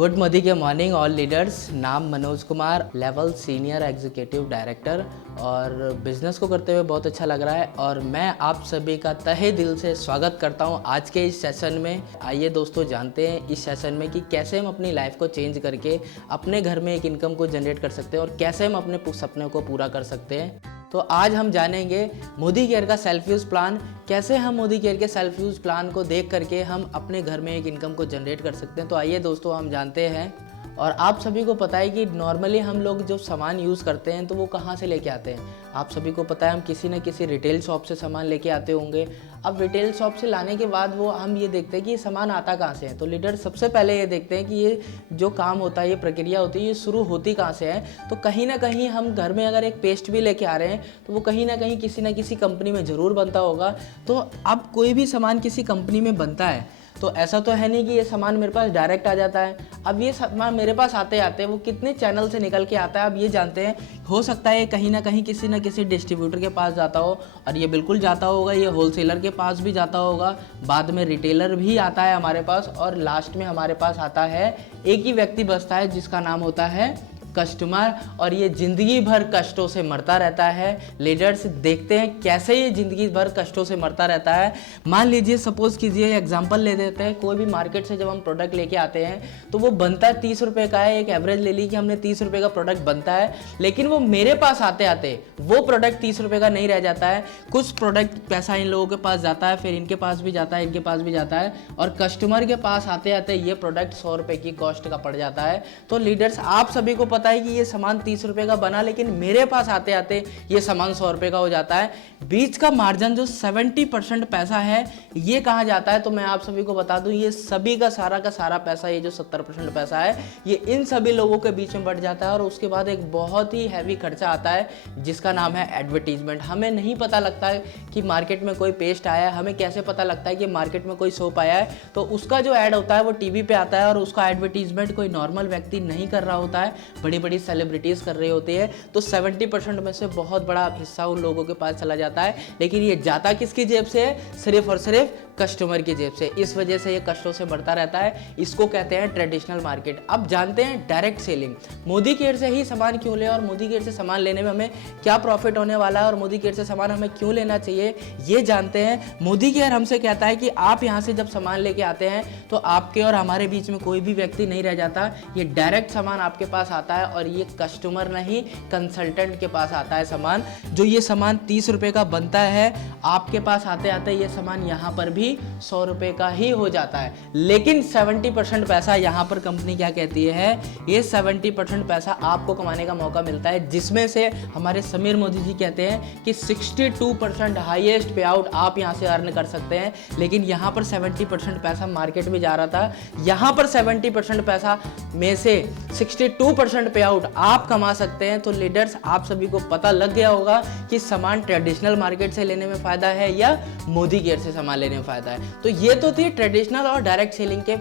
Good morning के morning all leaders. नाम Manoj Kumar, level senior executive director, और बिजनेस को करते हुए बहुत अच्छा लग रहा है और मैं आप सभी का तहे दिल से स्वागत करता हूं आज के इस सेशन में। आइए दोस्तों जानते हैं इस सेशन में कि कैसे हम अपनी लाइफ को चेंज करके अपने घर में एक इनकम को जनरेट कर सकते हैं और कैसे हम अपने सपने को पूरा कर सकते हैं। तो आज हम जानेंगे मोदी केयर का सेल्फ यूज़ प्लान, कैसे हम मोदी केयर के सेल्फ यूज़ प्लान को देख करके हम अपने घर में एक इनकम को जनरेट कर सकते हैं। तो आइए दोस्तों हम जानते हैं। और आप सभी को पता है कि नॉर्मली हम लोग जो सामान यूज़ करते हैं तो वो कहाँ से लेके आते हैं। आप सभी को पता है हम किसी न किसी रिटेल शॉप से सामान लेके आते होंगे। अब रिटेल शॉप से लाने के बाद वो हम ये देखते हैं कि ये सामान आता कहाँ से है। तो लीडर सबसे पहले ये देखते हैं कि ये जो काम होता है, ये प्रक्रिया होती है, ये शुरू होती कहाँ से है। तो कहीं ना कहीं हम घर में अगर एक पेस्ट भी लेके आ रहे हैं तो वो कहीं ना कहीं किसी न किसी कंपनी में ज़रूर बनता होगा। तो अब कोई भी सामान किसी कंपनी में बनता है तो ऐसा तो है नहीं कि ये सामान मेरे पास डायरेक्ट आ जाता है। अब ये सामान मेरे पास आते आते वो कितने चैनल से निकल के आता है अब ये जानते हैं। हो सकता है कहीं ना कहीं किसी न किसी डिस्ट्रीब्यूटर के पास जाता हो, और ये बिल्कुल जाता होगा, ये होलसेलर के पास भी जाता होगा, बाद में रिटेलर भी आता है हमारे पास, और लास्ट में हमारे पास आता है एक ही व्यक्ति बचता है जिसका नाम होता है कस्टमर। और ये ज़िंदगी भर कष्टों से मरता रहता है। लीडर्स देखते हैं कैसे ये ज़िंदगी भर कष्टों से मरता रहता है। मान लीजिए, सपोज़ कीजिए, एग्जांपल ले देते हैं, कोई भी मार्केट से जब हम प्रोडक्ट लेके आते हैं तो वो बनता है 30 रुपये का है। एक एवरेज ले ली कि हमने 30 रुपये का प्रोडक्ट बनता है, लेकिन वो मेरे पास आते आते वो प्रोडक्ट 30 रुपये का नहीं रह जाता है। कुछ प्रोडक्ट पैसा इन लोगों के पास जाता है, फिर इनके पास भी जाता है, इनके पास भी जाता है, और कस्टमर के पास आते आते ये प्रोडक्ट 100 रुपये की कॉस्ट का पड़ जाता है। तो लीडर्स आप सभी को पता है कि ये सामान 30 रुपए का बना, लेकिन मेरे पास आते आते ये सामान 100 रुपए का हो जाता है। बीच का मार्जिन जो 70% पैसा है ये कहाँ जाता है, तो मैं आप सभी को बता दूं, ये सभी का सारा पैसा, ये जो 70% पैसा है, ये इन सभी लोगों के बीच में बढ़ जाता है। और उसके बाद एक बहुत ही हैवी खर्चा आता है जिसका नाम है एडवर्टीजमेंट। हमें नहीं पता लगता है कि मार्केट में कोई पेस्ट आया है, हमें कैसे पता लगता है कि मार्केट में कोई सोप आया है। तो उसका जो ऐड होता है वो टीवी पे आता है, और उसका एडवर्टीजमेंट कोई नॉर्मल व्यक्ति नहीं कर रहा होता है, बड़ी बड़ी सेलिब्रिटीज़ कर रही होती है। तो 70% में से बहुत बड़ा हिस्सा उन लोगों के पास चला जाता है, लेकिन ये जाता किसकी जेब से है? सिर्फ और सिर्फ कस्टमर की जेब से। इस वजह से ये कष्टों से बढ़ता रहता है। इसको कहते हैं ट्रेडिशनल मार्केट। अब जानते हैं डायरेक्ट सेलिंग। मोदी केयर से ही सामान क्यों लें, और मोदी केयर से सामान लेने में हमें क्या प्रॉफिट होने वाला है, और मोदी केयर से सामान हमें क्यों लेना चाहिए, ये जानते हैं। मोदी केयर हमसे कहता है कि आप यहाँ से जब सामान लेके आते हैं तो आपके और हमारे बीच में कोई भी व्यक्ति नहीं रह जाता। ये डायरेक्ट सामान आपके पास आता है, और ये कस्टमर नहीं, कंसल्टेंट के पास आता है सामान। जो ये सामान 30 रुपये का बनता है, आपके पास आते आते ये सामान यहाँ पर भी 100 रुपये का ही हो जाता है। लेकिन 70% पैसा यहाँ पर कंपनी क्या कहती है, ये 70% पैसा आपको कमाने का मौका मिलता है, जिसमें से हमारे समीर मोदी जी कहते हैं कि 62% हाईएस्ट पे आउट आप यहाँ से अर्न कर सकते हैं। लेकिन यहाँ पर 70% पैसा मार्केट में जा रहा था, यहाँ पर 70% पैसा में से 62% पे आउट आप कमा सकते हैं। तो लीडर्स आप सभी को पता लग गया होगा कि सामान ट्रेडिशनल मार्केट से लेने में फ़ायदा है या मोदी केयर से सामान लेने में फ़ायदा है। तो ये तो थी ट्रेडिशनल और डायरेक्ट सेलिंग के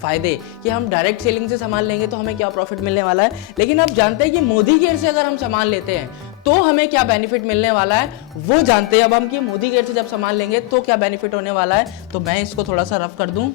फायदे कि हम डायरेक्ट सेलिंग से सामान लेंगे तो हमें क्या प्रॉफिट मिलने वाला है। लेकिन आप जानते हैं कि मोदी केयर से अगर हम सामान लेते हैं तो हमें क्या बेनिफिट मिलने वाला है, वो जानते हैं अब हम कि मोदी केयर से जब सामान लेंगे तो क्या बेनिफिट होने वाला है। तो मैं इसको थोड़ा सा रफ कर दूं।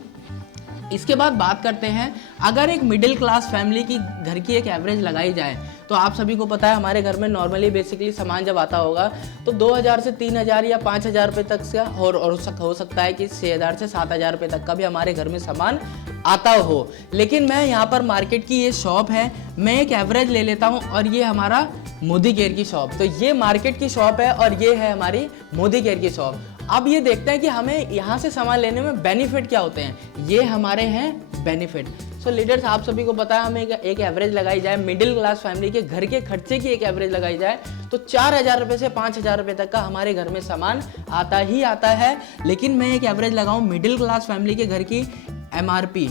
इसके बाद बात करते हैं, अगर एक मिडिल क्लास फैमिली की घर की एक एवरेज लगाई जाए तो आप सभी को पता है हमारे घर में नॉर्मली बेसिकली सामान जब आता होगा तो 2000 से 3000 या 5000 रुपये तक का हो सकता है कि 6000 से 7000 रुपये तक का भी हमारे घर में सामान आता हो। लेकिन मैं यहाँ पर मार्केट की ये शॉप है, मैं एक एवरेज ले लेता हूँ, और ये हमारा मोदी केयर की शॉप। तो ये मार्केट की शॉप है और ये है हमारी मोदी केयर की शॉप। अब ये देखते हैं कि हमें यहाँ से सामान लेने में बेनिफिट क्या होते हैं। ये हमारे हैं बेनिफिट। सो लीडर्स आप सभी को पता है, हमें एक एवरेज लगाई जाए, मिडिल क्लास फैमिली के घर के खर्चे की एक एवरेज लगाई जाए तो 4000 रुपये से 5000 रुपये तक का हमारे घर में सामान आता ही आता है। लेकिन मैं एक एवरेज लगाऊं, मिडिल क्लास फैमिली के घर की MRP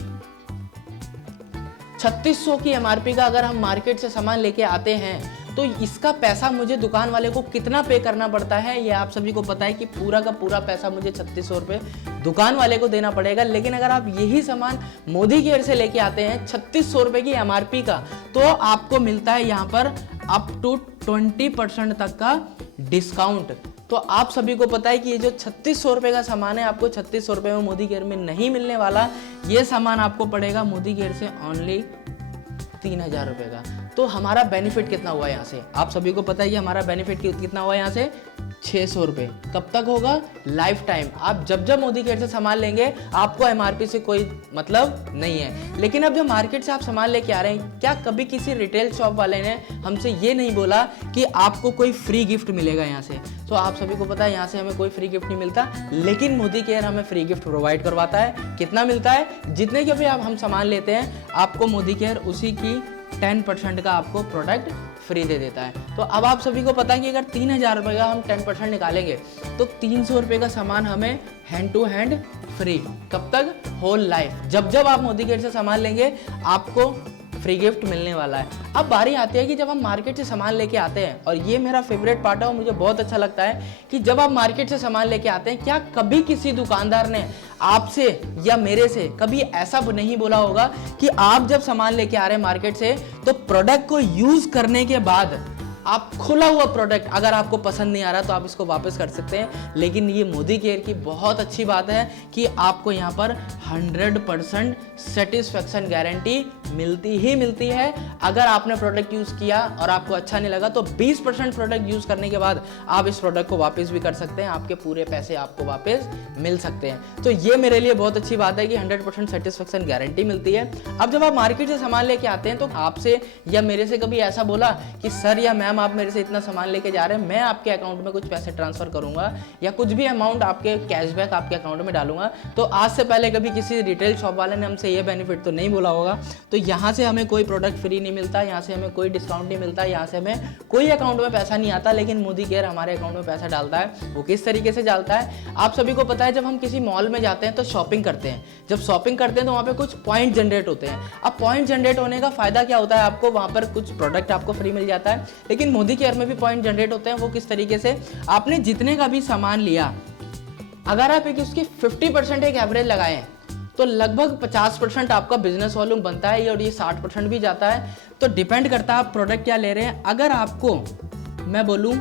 3600 की MRP का अगर हम मार्केट से सामान लेके आते हैं तो इसका पैसा मुझे दुकान वाले को कितना पे करना पड़ता है, ये आप सभी को पता है कि पूरा का पूरा पैसा मुझे 3600 रुपये दुकान वाले को देना पड़ेगा। लेकिन अगर आप यही सामान मोदी केयर से लेके आते हैं 3600 रुपये की MRP का, तो आपको मिलता है यहाँ पर अप टू 20% तक का डिस्काउंट। तो आप सभी को पता है कि ये जो 3600 रुपये का सामान है, आपको 3600 रुपये में मोदी केयर में नहीं मिलने वाला। ये सामान आपको पड़ेगा मोदी केयर से ओनली 3000 रुपये का। तो हमारा बेनिफिट कितना हुआ यहाँ से, आप सभी को पता है कि हमारा बेनिफिट कितना हुआ यहाँ से, 600 रुपये। कब तक होगा, लाइफ टाइम। आप जब जब मोदी केयर से सामान लेंगे आपको एमआरपी से कोई मतलब नहीं है। लेकिन अब जब मार्केट से आप सामान लेके आ रहे हैं, क्या कभी किसी रिटेल शॉप वाले ने हमसे ये नहीं बोला कि आपको कोई फ्री गिफ्ट मिलेगा यहाँ से? तो आप सभी को पता है यहाँ से हमें कोई फ्री गिफ्ट नहीं मिलता, लेकिन मोदी केयर हमें फ्री गिफ्ट प्रोवाइड करवाता है। कितना मिलता है, जितने के भी आप हम सामान लेते हैं आपको मोदी केयर उसी की 10% का आपको प्रोडक्ट फ्री दे देता है। तो अब आप सभी को पता है कि अगर 3000 रुपये का हम 10% निकालेंगे तो 300 रुपये का सामान हमें हैंड टू हैंड फ्री। कब तक, होल लाइफ। जब जब आप मोदी केयर से सामान लेंगे आपको फ्री गिफ्ट मिलने वाला है। अब बारी आती है कि जब हम मार्केट से सामान लेके आते हैं, और ये मेरा फेवरेट पार्ट है और मुझे बहुत अच्छा लगता है कि जब आप मार्केट से सामान लेके आते हैं, क्या कभी किसी दुकानदार ने आपसे या मेरे से कभी ऐसा नहीं बोला होगा कि आप जब सामान लेके आ रहे हैं मार्केट से तो प्रोडक्ट को यूज करने के बाद आप खुला हुआ प्रोडक्ट अगर आपको पसंद नहीं आ रहा तो आप इसको वापस कर सकते हैं। लेकिन ये मोदी केयर की बहुत अच्छी बात है कि आपको यहाँ पर 100% सेटिस्फेक्शन गारंटी मिलती ही मिलती है। अगर आपने प्रोडक्ट यूज़ किया और आपको अच्छा नहीं लगा तो 20% प्रोडक्ट यूज़ करने के बाद आप इस प्रोडक्ट को वापस भी कर सकते हैं, आपके पूरे पैसे आपको वापस मिल सकते हैं। तो ये मेरे लिए बहुत अच्छी बात है कि 100% सेटिस्फेक्शन गारंटी मिलती है। अब जब आप मार्केट से सामान लेके आते हैं तो आपसे या मेरे से कभी ऐसा बोला कि सर या मैम आप मेरे से इतना सामान लेके जा रहे हैं, मैं आपके अकाउंट में कुछ पैसे ट्रांसफर करूंगा या कुछ भी अमाउंट आपके कैशबैक आपके अकाउंट में डालूंगा? तो आज से पहले कभी किसी रिटेल शॉप वाले ने हमसे ये बेनिफिट तो नहीं बोला होगा। तो यहाँ से हमें कोई प्रोडक्ट फ्री नहीं मिलता, यहाँ से हमें कोई डिस्काउंट नहीं मिलता, यहाँ से हमें कोई अकाउंट में पैसा नहीं आता, लेकिन मोदी केयर हमारे अकाउंट में पैसा डालता है। वो किस तरीके से डालता है आप सभी को पता है। जब हम किसी मॉल में जाते हैं तो शॉपिंग करते हैं, जब शॉपिंग करते हैं तो वहाँ पे कुछ पॉइंट जनरेट होते हैं। अब पॉइंट जनरेट होने का फायदा क्या होता है, आपको वहाँ पर कुछ प्रोडक्ट आपको फ्री मिल जाता है। लेकिन मोदी केयर में भी पॉइंट जनरेट होते हैं। वो किस तरीके से, आपने जितने का भी सामान लिया अगर आप एक उसकी 50% एक एवरेज लगाएं तो लगभग 50% आपका बिजनेस वॉल्यूम बनता है, और ये 60% भी जाता है। तो डिपेंड करता है आप प्रोडक्ट क्या ले रहे हैं। अगर आपको मैं बोलूं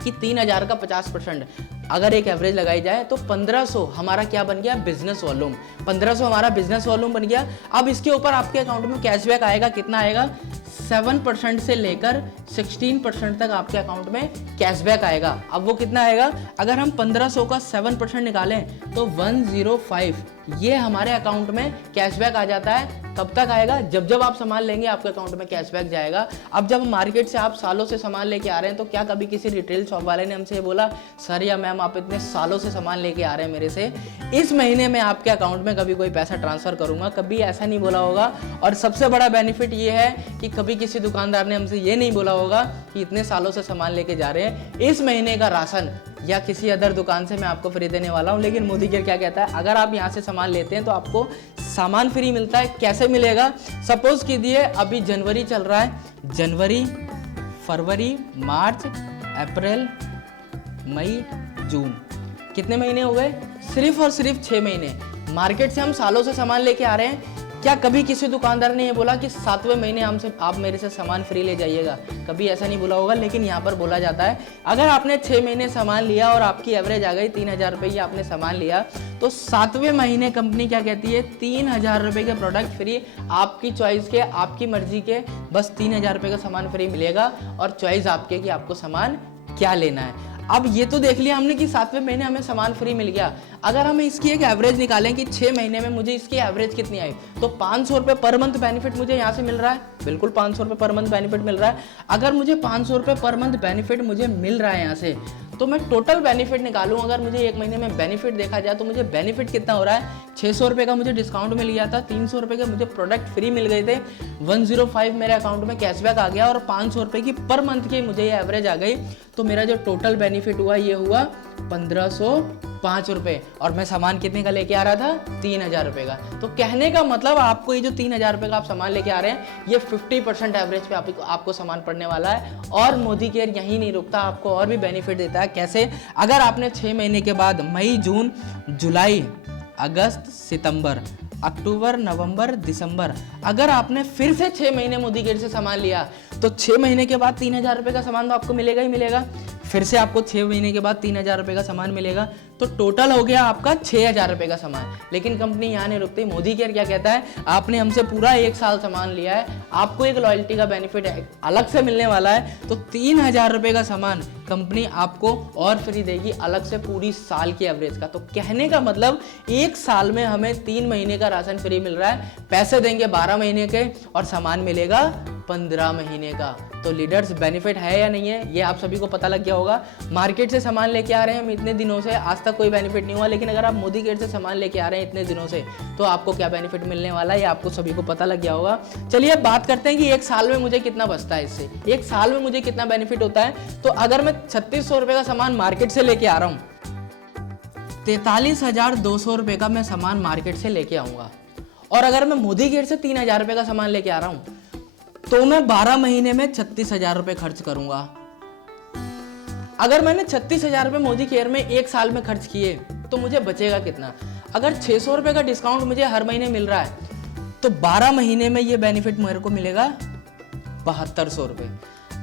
कि 3000 का 50% अगर एक एवरेज लगाई जाए तो 1500 हमारा क्या बन गया, बिजनेस वॉल्यूम। 1500 हमारा बिजनेस वॉल्यूम बन गया। अब इसके ऊपर आपके अकाउंट में कैशबैक आएगा, कितना आएगा, 7% से लेकर 16% तक आपके अकाउंट में कैशबैक आएगा। अब वो कितना आएगा, अगर हम 1500 का 7% निकालें तो 105 ये हमारे अकाउंट में कैशबैक आ जाता है। कब तक आएगा, जब जब आप सामान लेंगे आपके अकाउंट में कैशबैक जाएगा। अब जब मार्केट से आप सालों से सामान लेके आ रहे हैं तो क्या कभी किसी रिटेल शॉप वाले ने हमसे ये बोला, सर या मैम आप इतने सालों से सामान लेके आ रहे हैं मेरे से, इस महीने में आपके अकाउंट में कभी कोई पैसा ट्रांसफर करूंगा? कभी ऐसा नहीं बोला होगा। और सबसे बड़ा बेनिफिट ये है कि कभी किसी दुकानदार ने हमसे ये नहीं बोला होगा कि इतने सालों से सामान लेके जा रहे हैं, इस महीने का राशन या किसी अदर दुकान से मैं आपको फ्री देने वाला हूं। लेकिन मोदी केयर क्या कहता है, अगर आप यहां से सामान लेते हैं तो आपको सामान फ्री मिलता है। कैसे मिलेगा, सपोज कीजिए अभी जनवरी चल रहा है, जनवरी, फरवरी, मार्च, अप्रैल, मई, जून, कितने महीने हो गए, सिर्फ और सिर्फ 6 महीने। मार्केट से हम सालों से सामान लेके आ रहे हैं, क्या कभी किसी दुकानदार ने ये बोला कि 7वें महीने हमसे आप मेरे से सामान फ्री ले जाइएगा? कभी ऐसा नहीं बोला होगा। लेकिन यहाँ पर बोला जाता है अगर आपने 6 महीने सामान लिया और आपकी एवरेज आ गई 3000 रुपये, आपने सामान लिया तो 7वें महीने कंपनी क्या कहती है, 3000 रुपये के प्रोडक्ट फ्री, आपकी चॉइस के, आपकी मर्जी के, बस 3000 रुपये का सामान फ्री मिलेगा और चॉइस आपके कि आपको सामान क्या लेना है। अब ये तो देख लिया हमने कि 7वें महीने हमें सामान फ्री मिल गया। अगर हम इसकी एक एवरेज निकालें कि 6 महीने में मुझे इसकी एवरेज कितनी आई, तो 500 रुपये पर मंथ बेनिफिट मुझे यहाँ से मिल रहा है। बिल्कुल 500 रुपये पर मंथ बेनिफिट मिल रहा है। अगर मुझे 500 रुपये पर मंथ बेनिफिट मुझे मिल रहा है यहाँ से, तो मैं टोटल बेनिफिट निकालूं, अगर मुझे एक महीने में बेनिफिट देखा जाए तो मुझे बेनिफिट कितना हो रहा है, 600 रुपये का मुझे डिस्काउंट मिल गया था, 300 रुपये के मुझे प्रोडक्ट फ्री मिल गए थे, 105 मेरे अकाउंट में कैशबैक आ गया और 500 रुपये की पर मंथ की मुझे ये एवरेज आ गई। तो मेरा जो टोटल बेनिफिट हुआ ये हुआ 1505 रुपये, और मैं सामान कितने का लेके आ रहा था, 3000 रुपये का। तो कहने का मतलब आपको ये जो 3000 रुपये का आप सामान लेके आ रहे हैं, ये 50% एवरेज पे आपको सामान पड़ने वाला है। और मोदी केयर यहीं नहीं रुकता, आपको और भी बेनिफिट देता है। कैसे, अगर आपने 6 महीने के बाद मई, जून, जुलाई, अगस्त, सितंबर, अक्टूबर, नवंबर, दिसंबर, अगर आपने फिर से 6 महीने मोदी केयर से सामान लिया तो 6 महीने के बाद 3000 रुपये का सामान तो आपको मिलेगा ही मिलेगा। फिर से आपको 6 महीने के बाद 3,000 रुपये का सामान मिलेगा, तो टोटल हो गया आपका 6,000 रुपये का सामान। लेकिन कंपनी यहाँ नहीं रुकती। मोदी केयर क्या कहता है, आपने हमसे पूरा 1 साल सामान लिया है, आपको एक लॉयल्टी का बेनिफिट अलग से मिलने वाला है, तो 3,000 रुपये का सामान कंपनी आपको और फ्री देगी अलग से पूरी साल की एवरेज का। तो कहने का मतलब 1 साल में हमें 3 महीने का राशन फ्री मिल रहा है, पैसे देंगे 12 महीने के और सामान मिलेगा 15 महीने का। तो लीडर्स बेनिफिट है या नहीं है, ये आप सभी को पता लग गया होगा। मार्केट से सामान लेके आ रहे हैं हम इतने दिनों से, आज तक कोई बेनिफिट नहीं हुआ, लेकिन अगर आप मोदी केयर से सामान लेके आ रहे हैं इतने दिनों से, तो आपको क्या बेनिफिट मिलने वाला है, ये आपको सभी को पता लग गया होगा। चलिए अब बात करते हैं कि 1 साल में मुझे कितना बचता है इससे, 1 साल में मुझे कितना बेनिफिट होता है। तो अगर मैं 3600 रुपये का सामान मार्केट से लेके आ रहा हूँ, 43,200 रुपये का मैं सामान मार्केट से लेके आऊँगा, और अगर मैं मोदी केयर से 3,000 रुपये का सामान लेके आ रहा हूँ, तो मैं 12 महीने में 36,000 रुपये खर्च करूंगा। अगर मैंने 36,000 रुपये मोदी केयर में 1 साल में खर्च किए, तो मुझे बचेगा कितना। अगर 600 रुपये का डिस्काउंट मुझे हर महीने मिल रहा है, तो 12 महीने में ये बेनिफिट मेरे को मिलेगा 7200 रुपये।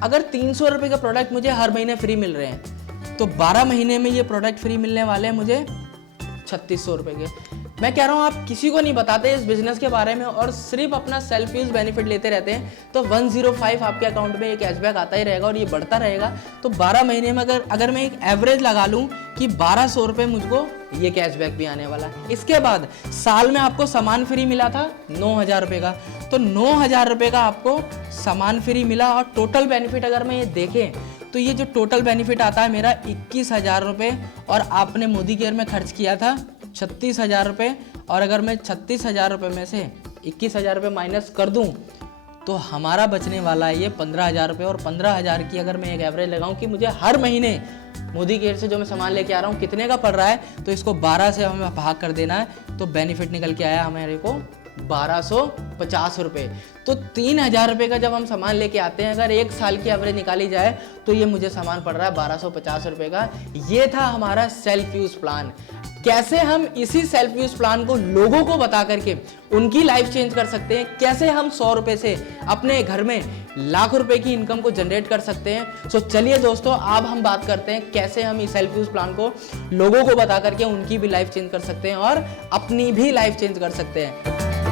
अगर 300 रुपये का प्रोडक्ट मुझे हर महीने फ्री मिल रहे हैं, तो 12 महीने में ये प्रोडक्ट फ्री मिलने वाले हैं मुझे 3600 रुपये के। मैं कह रहा हूँ आप किसी को नहीं बताते इस बिजनेस के बारे में और सिर्फ अपना सेल्फ यूज बेनिफिट लेते रहते हैं, तो 105 आपके अकाउंट में ये कैशबैक आता ही रहेगा और ये बढ़ता रहेगा। तो 12 महीने में अगर मैं एक एवरेज लगा लूँ कि 1200 रुपये मुझको ये कैशबैक भी आने वाला है। इसके बाद साल में आपको सामान फ्री मिला था 9,000 रुपये का, तो 9,000 रुपये का आपको सामान फ्री मिला, और टोटल बेनिफिट अगर मैं ये देखें तो ये जो टोटल बेनिफिट आता है मेरा 21,000 रुपये, और आपने मोदी केयर में खर्च किया था 36,000 रुपये, और अगर मैं 36,000 रुपये में से 21,000 रुपये माइनस कर दूं, तो हमारा बचने वाला है ये 15,000 रुपये। और 15,000 की अगर मैं एक एवरेज लगाऊं कि मुझे हर महीने मोदी केयर से जो मैं सामान लेके आ रहा हूँ कितने का पड़ रहा है, तो इसको 12 से हमें भाग कर देना है, तो बेनिफिट निकल के आया हमारे को 1250 रुपये। तो 3,000 रुपये का जब हम सामान लेके आते हैं, अगर 1 साल की एवरेज निकाली जाए, तो ये मुझे सामान पड़ रहा है 1250 रुपये का। ये था हमारा सेल्फ यूज प्लान। कैसे हम इसी सेल्फ यूज प्लान को लोगों को बता करके उनकी लाइफ चेंज कर सकते हैं, कैसे हम 100 रुपये से अपने घर में लाखों रुपए की इनकम को जनरेट कर सकते हैं। सो चलिए दोस्तों, अब हम बात करते हैं कैसे हम इस सेल्फ यूज प्लान को लोगों को बता करके उनकी भी लाइफ चेंज कर सकते हैं और अपनी भी लाइफ चेंज कर सकते हैं।